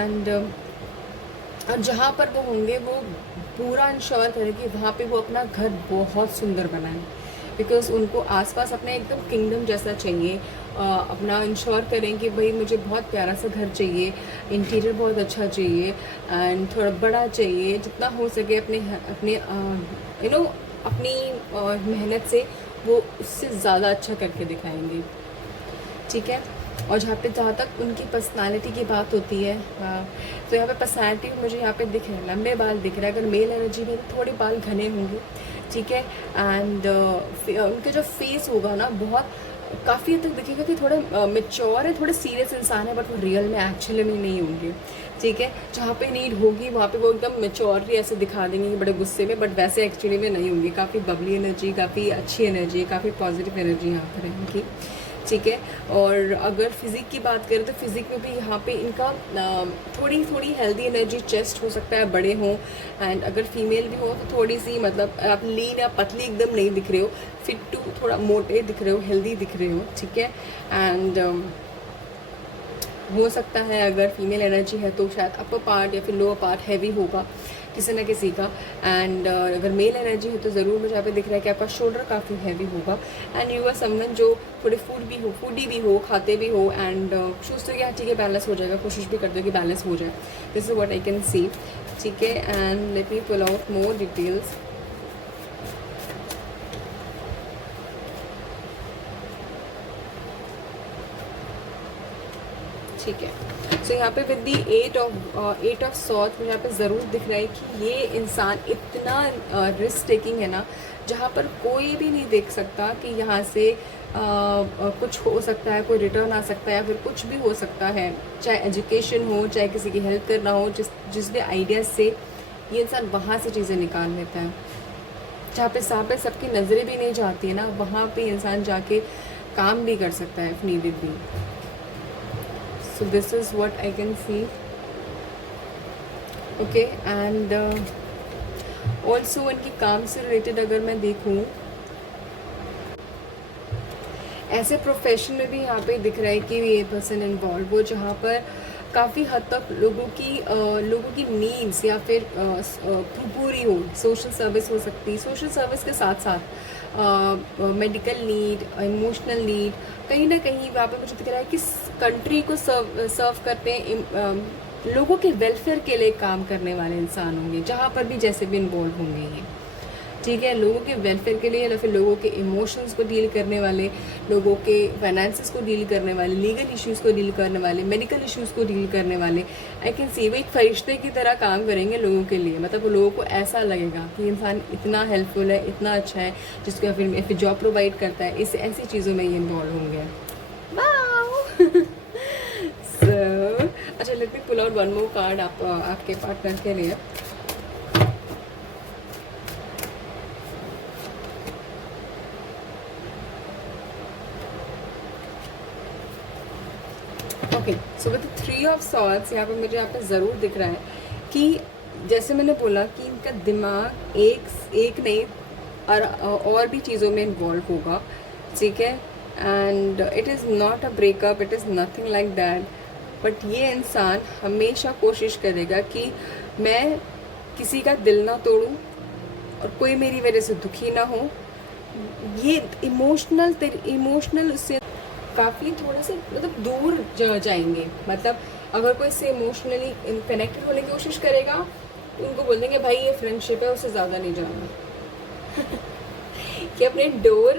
एंड जहाँ पर वो होंगे, वो पूरा इंश्योर करें कि वहाँ पे वो अपना घर बहुत सुंदर बनाएं, बिकॉज़ उनको आसपास अपना एकदम किंगडम जैसा चाहिए। अपना इंश्योर करें कि भाई मुझे बहुत प्यारा सा घर चाहिए, इंटीरियर बहुत अच्छा चाहिए, एंड थोड़ा बड़ा चाहिए, जितना हो सके अपने अपनी मेहनत से वो उससे ज़्यादा अच्छा करके दिखाएंगे, ठीक है। और जहाँ तक उनकी पर्सनालिटी की बात होती है, तो यहाँ पे पर्सनालिटी मुझे यहाँ पे दिख रहा है, लंबे बाल दिख रहा है। अगर मेल एनर्जी में थोड़े बाल घने होंगे, ठीक है। एंड उनके जो फेस होगा ना, बहुत काफ़ी हद तक दिखेगा कि थोड़ा मेच्योर है, थोड़े सीरियस इंसान है, बट वो रियल में एक्चुअली में नहीं होंगे, ठीक है। जहाँ पे नीड होगी वहाँ पे वो एकदम मेच्योरली ऐसे दिखा देंगे बड़े गुस्से में, बट वैसे एक्चुअली में नहीं होंगे। काफ़ी बबली एनर्जी, काफ़ी अच्छी एनर्जी, काफ़ी पॉजिटिव एनर्जी यहाँ पर है इनकी, ठीक है। और अगर फिज़िक की बात करें तो फिज़िक में भी यहाँ पे इनका थोड़ी थोड़ी हेल्दी एनर्जी, चेस्ट हो सकता है बड़े हों, एंड अगर फीमेल भी हो तो थोड़ी सी मतलब आप लीन या पतली एकदम नहीं दिख रहे हो, फिट टू थोड़ा मोटे दिख रहे हो, हेल्दी दिख रहे हो, ठीक है। एंड हो सकता है अगर फीमेल एनर्जी है तो शायद अपर पार्ट या फिर लोअर पार्ट हैवी होगा किसी न किसी का, एंड अगर मेल एनर्जी है तो ज़रूर मुझे यहाँ पे दिख रहा है कि आपका शोल्डर काफ़ी हैवी होगा, एंड यू आर समवन जो थोड़े फूडी भी हो, खाते भी हो, एंड सोचते हो कि हाँ ठीक है बैलेंस हो जाएगा, कोशिश भी करते हो कि बैलेंस हो जाए। This is what I can see, ठीक है। And let me pull out more details. ठीक है। सो यहाँ पे विद दी 8 ऑफ सॉर्ड्स मुझे यहाँ पे ज़रूर दिख रहा है कि ये इंसान इतना रिस्क टेकिंग है ना, जहाँ पर कोई भी नहीं देख सकता कि यहाँ से कुछ हो सकता है, कोई रिटर्न आ सकता है या फिर कुछ भी हो सकता है, चाहे एजुकेशन हो, चाहे किसी की हेल्प करना हो, जिस भी आइडियाज़ से ये इंसान वहाँ से चीज़ें निकाल लेता है। जहाँ पे सबकी नज़रें भी नहीं जाती है ना, वहाँ पे इंसान जाके काम भी कर सकता है इफ नीडेड भी। So this is what I can see. Okay, and also इनकी काम से रिलेटेड अगर मैं देखूँ, ऐसे प्रोफेशन में भी यहाँ पे दिख रहा है कि ये पर्सन इन्वॉल्व हो जहाँ पर काफ़ी हद तक लोगों की नीड्स या फिर पूरी हो। सोशल सर्विस हो सकती है, सोशल सर्विस के साथ साथ मेडिकल नीड, इमोशनल नीड, कहीं ना कहीं वहाँ पे मुझे दिख रहा है कि कंट्री को सर्व करते हैं, लोगों के वेलफेयर के लिए काम करने वाले इंसान होंगे जहाँ पर भी जैसे भी इन्वॉल्व होंगे ये, ठीक है। लोगों के वेलफेयर के लिए या फिर लोगों के इमोशंस को डील करने वाले, लोगों के फाइनेंसेस को डील करने वाले, लीगल इश्यूज़ को डील करने वाले, मेडिकल इश्यूज़ को डील करने वाले, आई कैन सी वो एक फरिश्ते की तरह काम करेंगे लोगों के लिए। मतलब लोगों को ऐसा लगेगा कि इंसान इतना हेल्पफुल है, इतना अच्छा है, जिसको फिर जॉब प्रोवाइड करता है, इस ऐसी चीज़ों में ये इन्वॉल्व होंगे। सो अच्छा, let me pull out one more card आपके पार्टनर के लिए। Okay, so with 3 of swords यहाँ पे मुझे यहाँ पे ज़रूर दिख रहा है कि जैसे मैंने बोला कि इनका दिमाग एक नहीं और भी चीज़ों में इन्वॉल्व होगा, ठीक है। And it is not a breakup, it is nothing like that, but ये इंसान हमेशा कोशिश करेगा कि मैं किसी का दिल ना तोड़ूं और कोई मेरी वजह से दुखी ना हो। ये इमोशनल उससे काफ़ी थोड़ा सा मतलब दूर जाएंगे। मतलब अगर कोई इससे इमोशनली कनेक्टेड होने की कोशिश करेगा तो उनको बोल देंगे भाई ये फ्रेंडशिप है, उससे ज़्यादा नहीं जाना। कि अपने डोर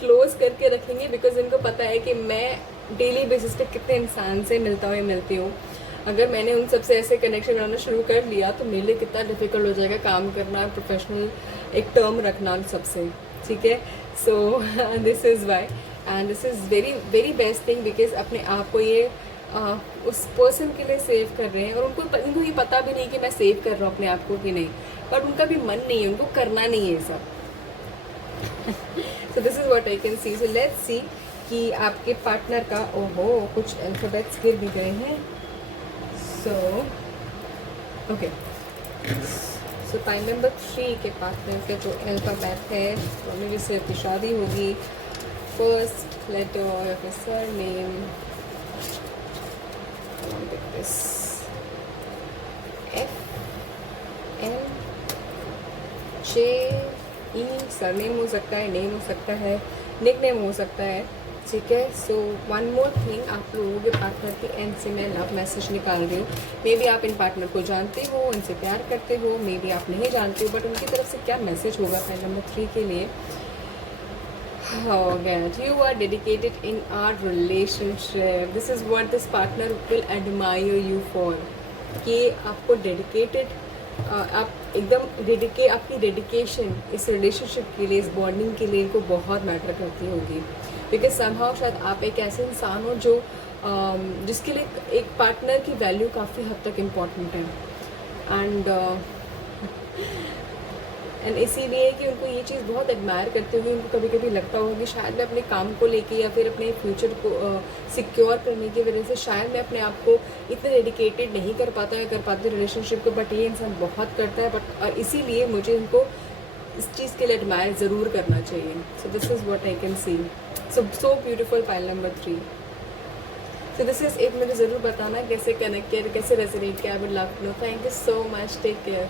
क्लोज करके रखेंगे, बिकॉज इनको पता है कि मैं डेली बेसिस पे कितने इंसान से मिलता हूँ या मिलती हूँ। अगर मैंने उन सबसे ऐसे कनेक्शन बनाना शुरू कर लिया तो मेरे लिए कितना डिफ़िकल्ट हो जाएगा काम करना, प्रोफेशनल एक टर्म रखना उन सबसे, ठीक है। सो this is why and this is very very best thing, because अपने आप को ये उस पर्सन के लिए सेव कर रहे हैं, और इनको ये पता भी नहीं कि मैं सेव कर रहा हूँ अपने आप को कि नहीं, बट उनका भी मन नहीं है, उनको करना नहीं है ये सब। सो this is what I can C. So let's see कि आपके पार्टनर का, ओहो कुछ अल्फ़ाबेट्स गिर भी गए हैं। सो ओके, सो टाइम नंबर 3 के पार्टनर के जो अल्फ़ाबेट है, तो मेरी से आपकी शादी होगी। First letter of his surname, FNJ surname हो सकता है, नेम हो सकता है, निकनेम हो सकता है, ठीक है। सो वन मोर थिंग, आप लोगों के पार्टनर के एंड से मैं लव मैसेज निकाल रही हूँ। मे बी आप इन पार्टनर को जानते हो, इनसे प्यार करते हो, मे बी आप नहीं जानते हो, बट उनकी तरफ से क्या मैसेज होगा पॉइंट नंबर 3 के लिए। Oh God, you are dedicated in our relationship. This is what this partner will admire you for. कि आपको डेडिकेटेड, आप एकदम आपकी डेडिकेशन इस रिलेशनशिप के लिए, इस बॉन्डिंग के लिए इनको बहुत मैटर करती होगी। बिकॉज समहाउ शायद आप एक ऐसे इंसान हो जो जिसके लिए एक पार्टनर की वैल्यू काफ़ी हद तक इम्पॉर्टेंट है। एंड एंड इसीलिए कि उनको ये चीज़ बहुत एडमायर करते हुए उनको कभी कभी लगता होगा कि शायद मैं अपने काम को लेके या फिर अपने फ्यूचर को सिक्योर करने की वजह से शायद मैं अपने आप को इतना डेडिकेटेड नहीं कर पाता या कर पाती रिलेशनशिप को, बट ये इंसान बहुत करता है। बट इसीलिए मुझे उनको इस चीज़ के लिए एडमायर ज़रूर करना चाहिए। सो this is what I can C. So beautiful pile number 3। So this is, एक मुझे ज़रूर बताना कैसे कनेक्ट किया, कैसे रेजोनेट किया। I would love to know. Thank you so much, take care.